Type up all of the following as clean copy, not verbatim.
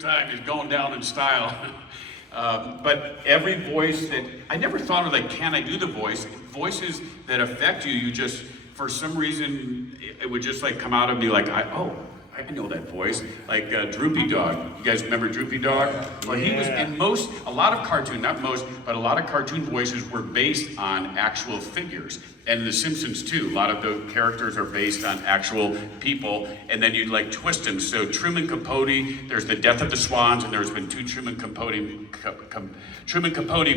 time is going down in style. But every voice that, I never thought of like, can I do the voice? Voices that affect you, you just, for some reason, it would just like come out of me like, I know that voice, like Droopy Dog. You guys remember Droopy Dog? Well, he was in a lot of cartoon, not most, but a lot of cartoon voices were based on actual figures. And The Simpsons too, a lot of the characters are based on actual people, and then you'd like twist them. So Truman Capote, there's The Death of the Swans, and there's been 2 Truman Capote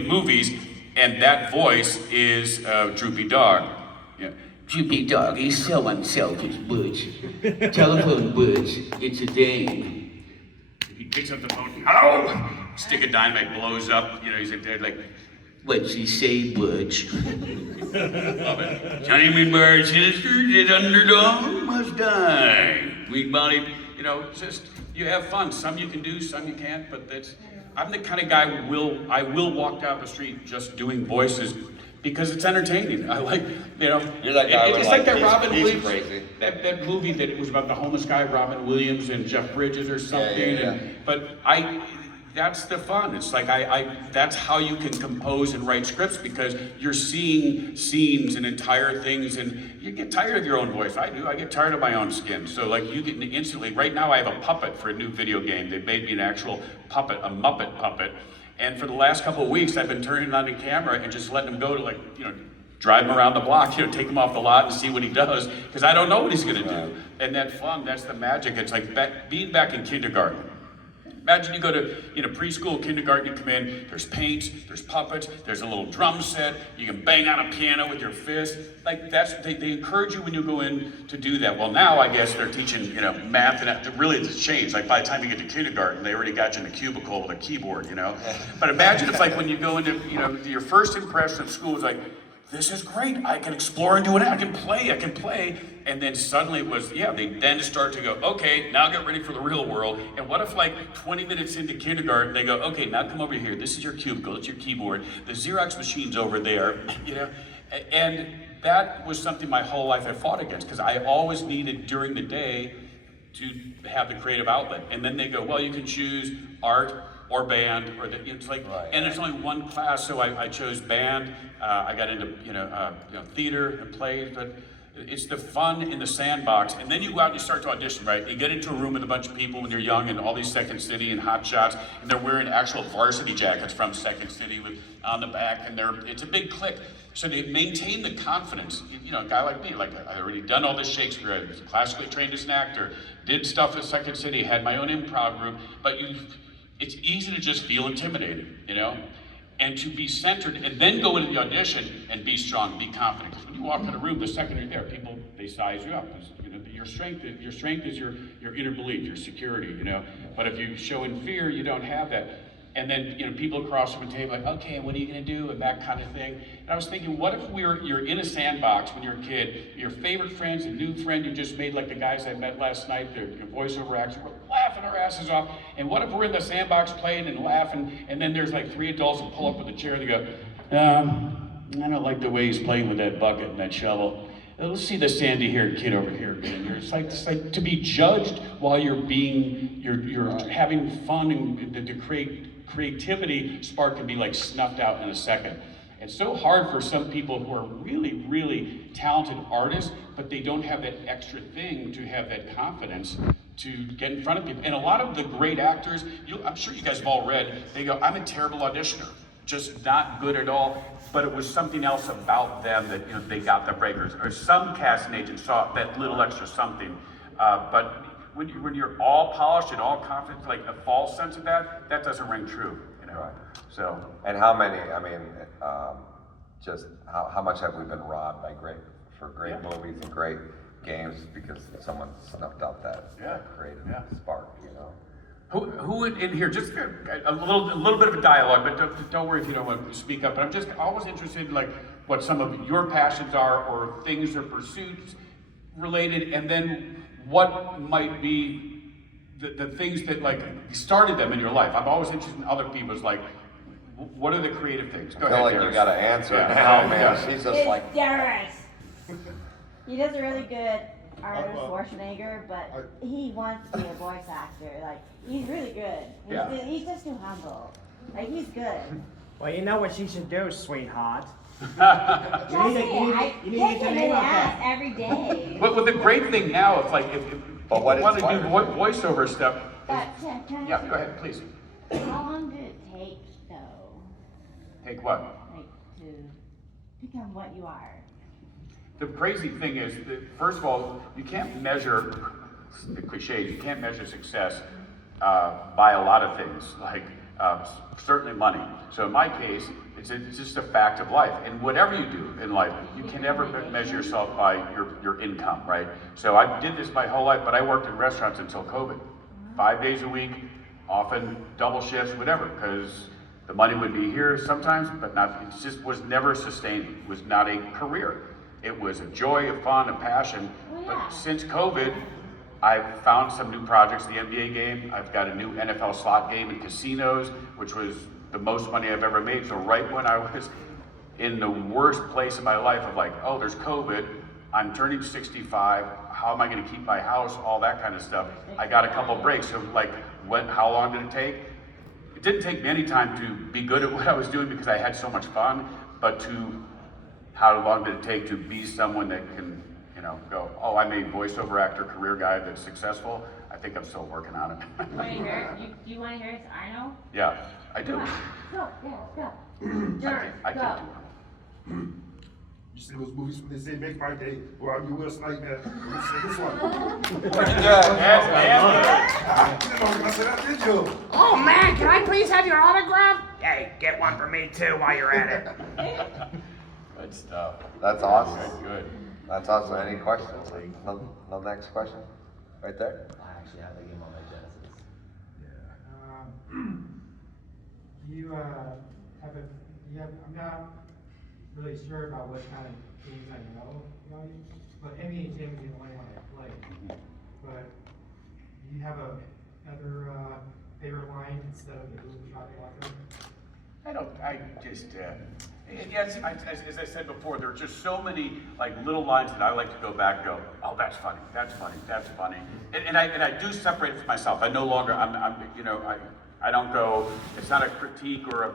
movies, and that voice is Droopy Dog. Yeah. Droopy Dog, he's so unselfish, Butch. Telephone Butch, it's a dame. He picks up the phone, hello! Stick of dynamite blows up, you know, he's like, What's he say, Butch? love it. Jamie Bird sisters, his underdog must die. Weak bodied, you know, just, you have fun. Some you can do, some you can't, but I'm the kind of guy I will walk down the street just doing voices because it's entertaining. I like, you know, you're that guy it's like that Robin Williams, crazy. That movie that was about the homeless guy, Robin Williams and Jeff Bridges or something. Yeah. But that's the fun. It's like that's how you can compose and write scripts, because you're seeing scenes and entire things, and you get tired of your own voice. I do. I get tired of my own skin. So like you get instantly. Right now I have a puppet for a new video game. They made me an actual puppet, a Muppet puppet. And for the last couple of weeks, I've been turning on the camera and just letting him go to, like, you know, drive him around the block, you know, take him off the lot and see what he does, because I don't know what he's gonna do. And that fun, that's the magic. It's like being back in kindergarten. Imagine you go to, you know, preschool, kindergarten, you come in, there's paints, there's puppets, there's a little drum set, you can bang on a piano with your fist. Like they encourage you when you go in to do that. Well, now I guess they're teaching, you know, math, and really it's changed. Like by the time you get to kindergarten, they already got you in a cubicle with a keyboard, you know? But imagine if like when you go into, you know, your first impression of school is like, this is great, I can explore and do it, I can play. And then suddenly it was, they then start to go, okay, now get ready for the real world. And what if like 20 minutes into kindergarten, they go, okay, now come over here, this is your cubicle, it's your keyboard, the Xerox machine's over there, you know? And that was something my whole life I fought against, because I always needed during the day to have the creative outlet. And then they go, well, you can choose art or band, or it's like, and there's only one class, so I chose band. I got into theater and plays, but it's the fun in the sandbox. And then you go out and you start to audition, right? You get into a room with a bunch of people when you're young, and all these Second City and Hot Shots, and they're wearing actual varsity jackets from Second City with on the back, and it's a big clique. So to maintain the confidence, you know, a guy like me, like I already done all this Shakespeare, I was classically trained as an actor, did stuff at Second City, had my own improv group, but it's easy to just feel intimidated, you know? And to be centered, and then go into the audition and be strong, be confident. Because when you walk in a room, the second you're there, people, they size you up. You know, your strength is your inner belief, your security, you know? But if you show in fear, you don't have that. And then, you know, people across from the table like, okay, what are you gonna do? And that kind of thing. And I was thinking, what if you're in a sandbox when you're a kid, your favorite friends, a new friend you just made, like the guys I met last night, their voiceover actors, we're laughing our asses off. And what if we're in the sandbox playing and laughing, and then there's like 3 adults who pull up with a chair and they go, I don't like the way he's playing with that bucket and that shovel. Let's see the sandy-haired kid over here. It's like to be judged while you're having fun, and to create creativity spark can be like snuffed out in a second. It's so hard for some people who are really, really talented artists, but they don't have that extra thing to have that confidence to get in front of people. And a lot of the great actors, I'm sure you guys have all read, they go, I'm a terrible auditioner, just not good at all. But it was something else about them that, you know, they got the breakers. Or some casting agent saw that little extra something. But when you're all polished and all confident, like a false sense of that doesn't ring true, you know? Right. So. And how many, I mean, just how much have we been robbed by great movies and great games because someone snuffed out that creative spark, you know? Who in here, just a little bit of a dialogue, but don't worry if you don't want to speak up, but I'm just always interested in like what some of your passions are, or things or pursuits related, and then what might be the things that like started them in your life. I'm always interested in other people's, like, what are the creative things? Go ahead, like Darius. You got to answer it now, man. She's just it's like... Darius. He does a really good Arnold Schwarzenegger, but he wants to be a voice actor. Like, he's really good. He's just too humble. Like, he's good. Well, you know what you should do, sweetheart. Trust You need to- me, you need to- I you need to kick get him your in name the out ass there. every day. But the great thing now, if like if you But what want to do inspired you? voiceover stuff, But can I yeah, ask go ahead, please. you, how long did it take, though, Take what? like, to become what you are? The crazy thing is that, first of all, you can't measure the cliches. You can't measure success by a lot of things, like certainly money. So in my case, it's just a fact of life. And whatever you do in life, you can never measure yourself by your income, right? So I did this my whole life, but I worked in restaurants until COVID, 5 days a week, often double shifts, whatever, because the money would be here sometimes, but not. It just was never sustaining. It was not a career. It was a joy, a fun, a passion. But since COVID, I've found some new projects, the NBA game. I've got a new NFL slot game in casinos, which was the most money I've ever made. So right when I was in the worst place in my life of like, oh, there's COVID, I'm turning 65, how am I gonna keep my house, all that kind of stuff. I got a couple breaks. So like, how long did it take? It didn't take me any time to be good at what I was doing because I had so much fun, but to how long did it take to be someone that can, go, oh, I'm a voiceover actor, career guy that's successful? I think I'm still working on it. Do you want to hear it, Arnold? Yeah, I do. Go, yeah, go. I can do it. You see those movies from they say make my day, or I'm your Will Snipe man. You see this one. I said, I did you. Oh man, can I please have your autograph? Hey, get one for me too while you're at it. Good stuff. That's awesome. Good. That's awesome. Any questions? No next question? Right there? I actually have the game on my Genesis. I'm not really sure about what kind of games I know about you, but NBA Jam is the only one I play. But do you have another favorite line instead of the Boomshalaka? As I said before, there are just so many like little lines that I like to go back and go, oh, that's funny, that's funny, that's funny. And I do separate it from myself. I no longer, I don't go, it's not a critique or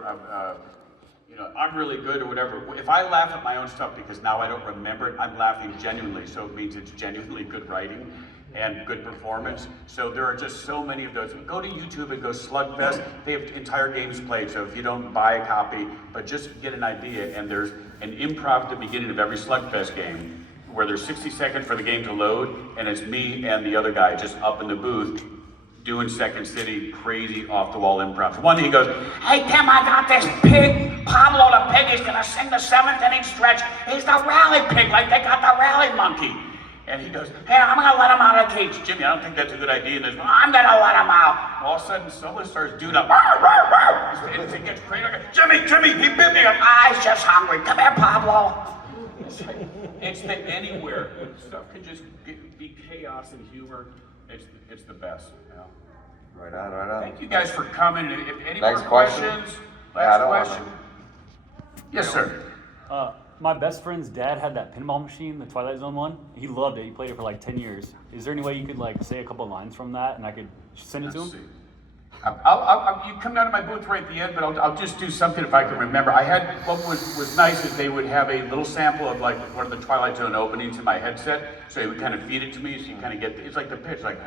I'm really good or whatever. If I laugh at my own stuff because now I don't remember it, I'm laughing genuinely. So it means it's genuinely good writing and good performance. So there are just so many of those. Go to YouTube and go Slugfest. They have entire games played. So if you don't buy a copy, but just get an idea. And there's an improv at the beginning of every Slugfest game where there's 60 seconds for the game to load. And it's me and the other guy just up in the booth doing Second City crazy off the wall improv. One he goes, hey Tim, I got this pig, Pablo the pig, he's gonna sing the 7th inning stretch. He's the rally pig, like they got the rally monkey. And he goes, hey, I'm gonna let him out of the cage. Jimmy, I don't think that's a good idea. And there's, I'm gonna let him out. All of a sudden, someone starts doing a rah, rah, rah. And it gets crazy. Jimmy, he bit me. I'm just hungry. Come here, Pablo. It's the anywhere. Stuff can just be chaos and humor. It's the best. Right on. Thank you guys for coming. If any Next more question. questions? Yeah, I Last don't want question. Yes, sir. My best friend's dad had that pinball machine, the Twilight Zone one. He loved it. He played it for like 10 years. Is there any way you could like say a couple lines from that and I could send it to him? You come down to my booth right at the end, but I'll just do something if I can remember. I had, what was nice is they would have a little sample of like one of the Twilight Zone openings in my headset, so they would kind of feed it to me, so you kind of get, it's like the pitch, like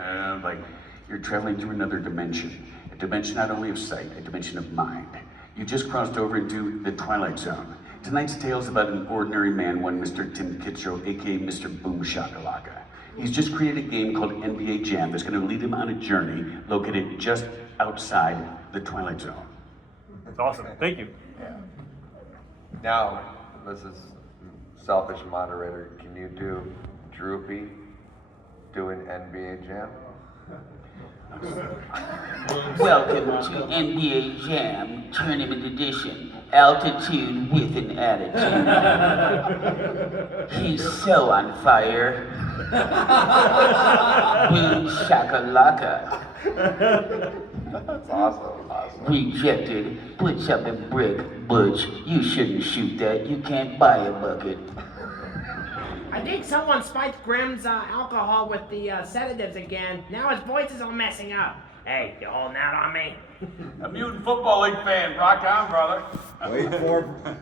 you're traveling through another dimension. A dimension not only of sight, a dimension of mind. You just crossed over into the Twilight Zone. Tonight's tale is about an ordinary man, one Mr. Tim Kitzrow, aka Mr. Boomshalaka. He's just created a game called NBA Jam that's going to lead him on a journey located just outside the Twilight Zone. That's awesome. Thank you. Yeah. Now, this is selfish moderator. Can you do Droopy doing NBA Jam? Welcome to NBA Jam Tournament Edition. Altitude with an attitude. He's so on fire. Boom shakalaka. That's awesome. Rejected. Blitz up and brick. Butch, you shouldn't shoot that. You can't buy a bucket. I think someone spiked Grim's alcohol with the sedatives again. Now his voice is all messing up. Hey, you holding out on me? A Mutant Football League fan. Rock on, brother. Wait for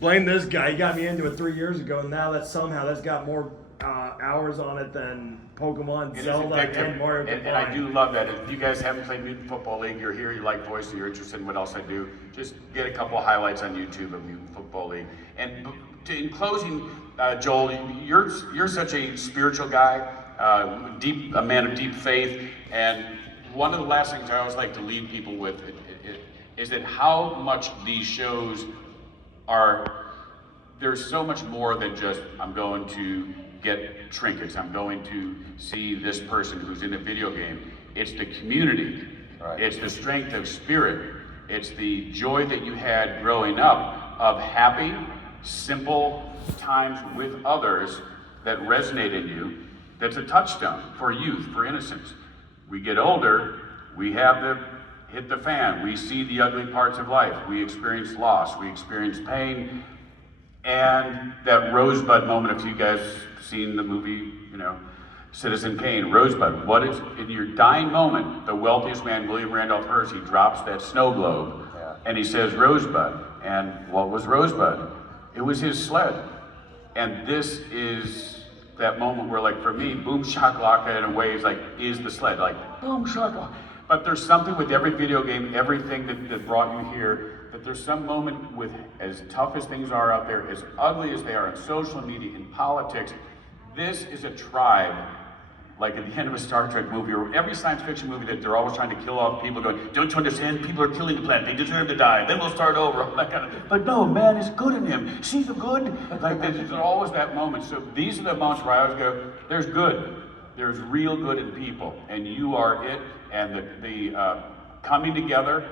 blame this guy. He got me into it 3 years ago, and now that's got more hours on it than Pokemon, It is Zelda, addictive. and Mario And I do love that. If you guys haven't played Mutant Football League, you're here, you like voice, you're interested in what else I do, just get a couple of highlights on YouTube of Mutant Football League. And in closing, Joel, you're such a spiritual guy, a man of deep faith, and one of the last things I always like to leave people with is that how much these shows there's so much more than just, I'm going to get trinkets, I'm going to see this person who's in a video game. It's the community, Right. It's the strength of spirit, it's the joy that you had growing up of happy, simple times with others that resonate in you, that's a touchstone for youth, for innocence. We get older, we have the hit the fan, we see the ugly parts of life, we experience loss, we experience pain, and that Rosebud moment, if you guys seen the movie, Citizen Kane, Rosebud, what is, in your dying moment, the wealthiest man, William Randolph Hearst, he drops that snow globe, and he says Rosebud, and what was Rosebud? It was his sled, and this is that moment where, like, for me, Boomshalaka in a way is the sled, like, Boomshalaka. But there's something with every video game, everything that brought you here, that there's some moment with, as tough as things are out there, as ugly as they are in social media, in politics, this is a tribe, like at the end of a Star Trek movie, or every science fiction movie, that they're always trying to kill off people, going, don't you understand? People are killing the planet, they deserve to die, then we'll start over, all that kind of, but no, man is good in him, see the good? Like, there's always that moment. So these are the moments where I always go, there's good. There's real good in people, and you are it, and the coming together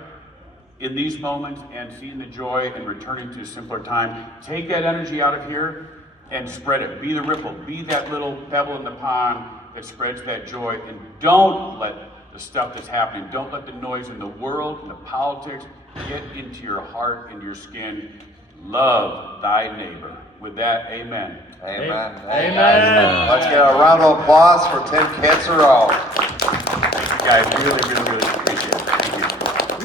in these moments and seeing the joy and returning to a simpler time. Take that energy out of here and spread it. Be the ripple, be that little pebble in the pond that spreads that joy, and don't let the stuff that's happening, don't let the noise in the world and the politics get into your heart and your skin. Love thy neighbor. With that, amen. Amen. Amen. Let's get a round of applause for Tim Kitzrow. Thank you guys, really appreciate it. Thank you.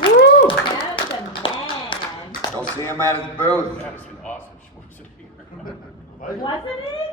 Woo! That's the man. Go see him at his booth. That is an awesome Schwarzenegger. Wasn't it?